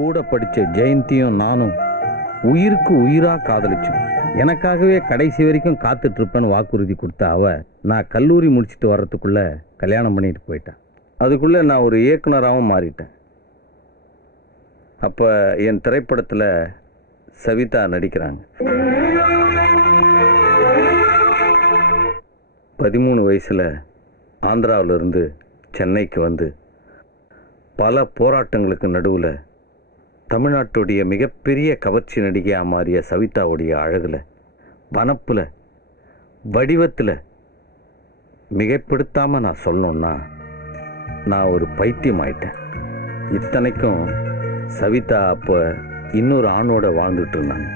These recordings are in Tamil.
கூட படித்த ஜெயந்தியும் நானும் உயிருக்கு உயிராக காதலிச்சோம். எனக்காகவே கடைசி வரைக்கும் காத்துட்ருப்பேன்னு வாக்குறுதி கொடுத்த நான் கல்லூரி முடிச்சுட்டு வர்றதுக்குள்ளே கல்யாணம் பண்ணிட்டு போயிட்டேன். அதுக்குள்ளே நான் ஒரு இயக்குனராகவும் மாறிட்டேன். அப்போ என் திரைப்படத்தில் சவிதா நடிக்கிறாங்க. 13 வயசில் ஆந்திராவிலிருந்து சென்னைக்கு வந்து பல போராட்டங்களுக்கு நடுவில் தமிழ்நாட்டுடைய மிகப்பெரிய கவர்ச்சி நடிகையாக மாறிய சவிதாவுடைய அழகில், வனப்பில், வடிவத்தில் மிகைப்படுத்தாமல் நான் சொல்லணுன்னா நான் ஒரு பைத்தியம் ஆயிட்டேன். இத்தனைக்கும் சவிதா அப்போ இன்னொரு ஆணோட வாழ்ந்துட்டு இருந்தாங்க.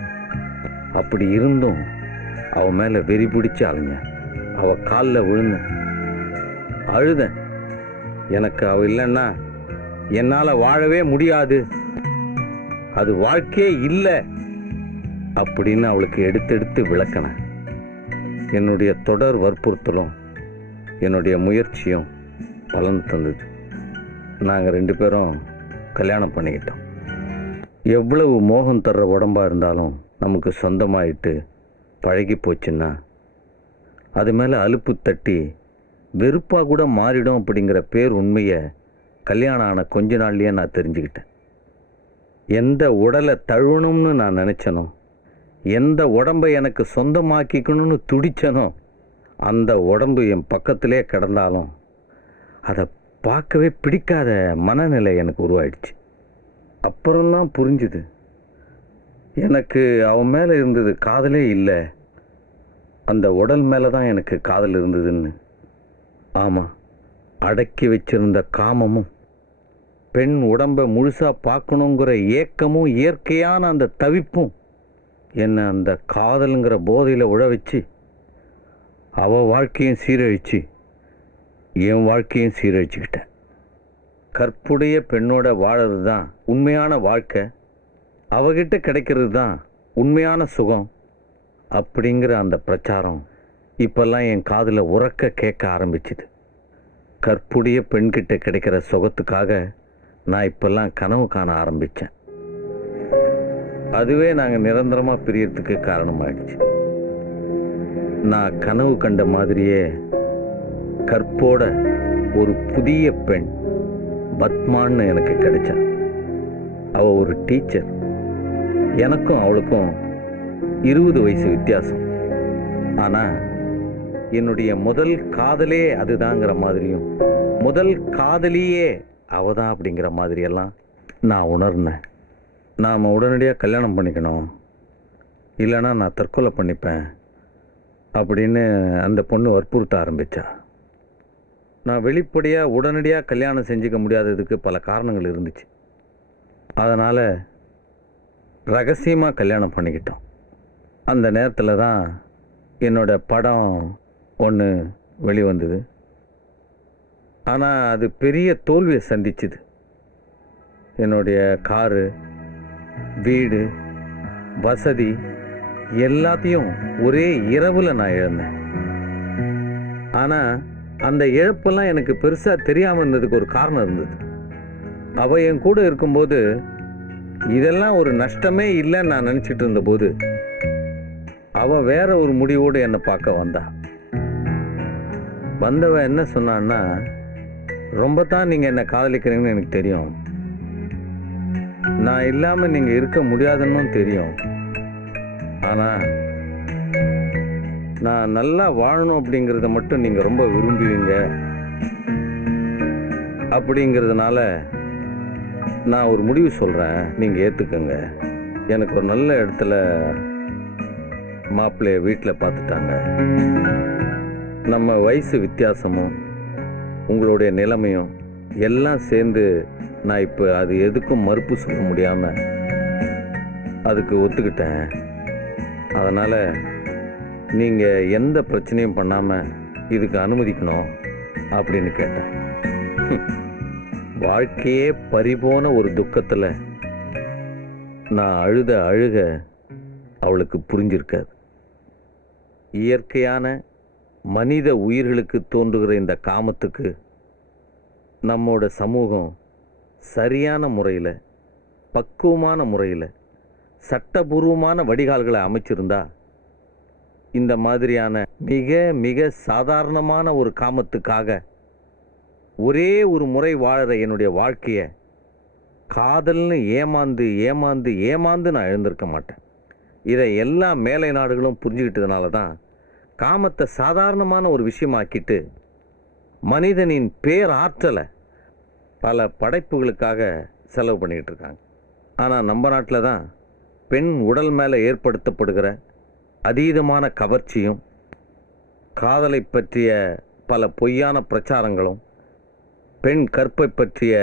அப்படி இருந்தும் அவன் மேலே வெறி பிடிச்சி அலைஞ்சேன். அவள் காலில் விழுந்தேன், அழுதேன். எனக்கு அவள் இல்லைன்னா என்னால் வாழவே முடியாது, அது வாழ்க்கையே இல்லை அப்படின்னு அவளுக்கு எடுத்தெடுத்து விளக்கினேன். என்னுடைய தொடர் வற்புறுத்தலும் என்னுடைய முயற்சியும் பலன் தந்தது. நாங்கள் 2 பேரும் கல்யாணம் பண்ணிக்கிட்டோம். எவ்வளவு மோகம் தர்ற உடம்பாக இருந்தாலும் நமக்கு சொந்தமாயிட்டு பழகி போச்சுன்னா அது மேலே அலுப்பு தட்டி வெறுப்பாக கூட மாறிடும் அப்படிங்கிற பேர் உண்மையை கல்யாணம் ஆன கொஞ்ச நாள்லேயே நான் தெரிஞ்சுக்கிட்டேன். எந்த உடலை தழுவணும்னு நான் நினச்சனோ, எந்த உடம்பை எனக்கு சொந்தமாக்கிக்கணும்னு துடிச்சனோ, அந்த உடம்பு என் பக்கத்திலே கிடந்தாலும் அதை பார்க்கவே பிடிக்காத மனநிலை எனக்கு உருவாயிடுச்சு. அப்புறம்தான் புரிஞ்சுது, எனக்கு அவன் மேலே இருந்தது காதலே இல்லை, அந்த உடல் மேலே தான் எனக்கு காதல் இருந்ததுன்னு. ஆமாம், அடக்கி வச்சிருந்த காமமும் பெண் உடம்பை முழுசாக பார்க்கணுங்கிற ஏக்கமும் இயற்கையான அந்த தவிப்பும் என்னை அந்த காதலுங்கிற போதையில் உழ வச்சு அவள் வாழ்க்கையும் சீரழிச்சு என் வாழ்க்கையும் சீரழிச்சுக்கிட்டேன். கற்புடைய பெண்ணோட வாழறது தான் உண்மையான வாழ்க்கை, அவகிட்ட கிடைக்கிறது தான் உண்மையான சுகம் அப்படிங்கிற அந்த பிரச்சாரம் இப்பெல்லாம் என் காதில் உறக்க கேட்க ஆரம்பிச்சுது. கற்புடைய பெண்கிட்ட கிடைக்கிற சுகத்துக்காக நான் இப்பெல்லாம் கனவு காண ஆரம்பித்தேன். அதுவே நாங்கள் நிரந்தரமாக பிரியறதுக்கு காரணமாயிடுச்சு. நான் கனவு கண்ட மாதிரியே கற்போட ஒரு புதிய பெண் பத்மான்னு எனக்கு கிடைச்சா. அவள் ஒரு டீச்சர். எனக்கும் அவளுக்கும் 20 வயசு வித்தியாசம். ஆனால் என்னுடைய முதல் காதலே அதுதாங்கிற மாதிரியும் முதல் காதலியே அவதான் அப்படிங்கிற மாதிரியெல்லாம் நான் உணர்ந்தேன். நாம் உடனடியாக கல்யாணம் பண்ணிக்கணும், இல்லைன்னா நான் தற்கொலை பண்ணிப்பேன் அப்படின்னு அந்த பொண்ணு வற்புறுத்த ஆரம்பித்தா. நான் வெளிப்படையாக உடனடியாக கல்யாணம் செஞ்சுக்க முடியாததுக்கு பல காரணங்கள் இருந்துச்சு. அதனால் ரகசியமாக கல்யாணம் பண்ணிக்கிட்டோம். அந்த நேரத்தில் தான் என்னோடய படம் ஒன்று வெளிவந்தது. ஆனால் அது பெரிய தோல்வியை சந்திச்சுது. என்னுடைய காரு, வீடு, வசதி எல்லாத்தையும் ஒரே இரவில் நான் இழந்தேன். ஆனால் அந்த இழப்பெல்லாம் எனக்கு பெருசாக தெரியாமல் இருந்ததுக்கு ஒரு காரணம் இருந்தது. அவள் என் கூட இருக்கும்போது இதெல்லாம் ஒரு நஷ்டமே இல்லைன்னு நான் நினச்சிட்டு இருந்தபோது அவள் வேற ஒரு முடிவோடு என்னை பார்க்க வந்தவன் என்ன சொன்னான்னா, ரொம்ப தான் நீங்கள் என்னை காதலிக்கிறீங்கன்னு எனக்கு தெரியும், நான் இல்லாமல் நீங்கள் இருக்க முடியாதுன்னு தெரியும், ஆனால் நான் நல்லா வாழணும் அப்படிங்கிறத மட்டும் நீங்கள் ரொம்ப விரும்புவீங்க, அப்படிங்கிறதுனால நான் ஒரு முடிவு சொல்கிறேன், நீங்கள் ஏற்றுக்கங்க. எனக்கு ஒரு நல்ல இடத்துல மாப்பிள்ளைய வீட்டில் பார்த்துட்டாங்க. நம்ம வயசு வித்தியாசமும் உங்களுடைய நிலைமையும் எல்லாம் சேர்ந்து நான் இப்போ அது எதுக்கும் மறுப்பு சொல்ல முடியாமல் அதுக்கு ஒத்துக்கிட்டேன். அதனால் நீங்கள் எந்த பிரச்சனையும் பண்ணாமல் இதுக்கு அனுமதிக்கணும் அப்படின்னு கேட்டேன். வாழ்க்கையே பறிபோன ஒரு துக்கத்தில் நான் அழுக அவளுக்கு புரிஞ்சிருக்காது. இயற்கையான மனித உயிர்களுக்கு தோன்றுகிற இந்த காமத்துக்கு நம்மோட சமூகம் சரியான முறையில் பக்குவமான முறையில் சட்டபூர்வமான வடிகால்களை அமைச்சிருந்தா இந்த மாதிரியான மிக மிக சாதாரணமான ஒரு காமத்துக்காக ஒரே ஒரு முறை வாழற என்னுடைய வாழ்க்கையை காதல்னு ஏமாந்து ஏமாந்து ஏமாந்து நான் எழுந்திருக்க மாட்டேன். இதை எல்லா மேலை நாடுகளும் புரிஞ்சுக்கிட்டதுனால தான் காமத்தை சாதாரணமான ஒரு விஷயமாக்கிட்டு மனிதனின் பேராற்றலை பல படைப்புகளுக்காக செலவு பண்ணிக்கிட்டு இருக்காங்க. ஆனால் நம்ம நாட்டில் தான் பெண் உடல் மேலே ஏற்படுத்தப்படுகிற அதீதமான கவர்ச்சியும் காதலை பற்றிய பல பொய்யான பிரச்சாரங்களும் பெண் கற்பை பற்றிய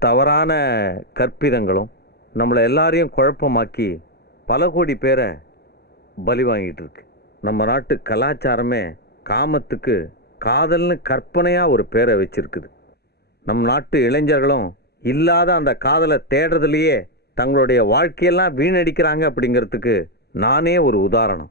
தவறான கற்பிதங்களும் நம்மளை எல்லாரையும் குழப்பமாக்கி பல கோடி பேரை பலி வாங்கிட்டு இருக்கு. நம்ம நாட்டு கலாச்சாரமே காமத்துக்கு காதல்னு கற்பனையாக ஒரு பேரை வச்சிருக்குது. நம் நாட்டு இளைஞர்களும் இல்லாத அந்த காதலை தேடுறதுலையே தங்களுடைய வாழ்க்கையெல்லாம் வீணடிக்கிறாங்க அப்படிங்கிறதுக்கு நானே ஒரு உதாரணம்.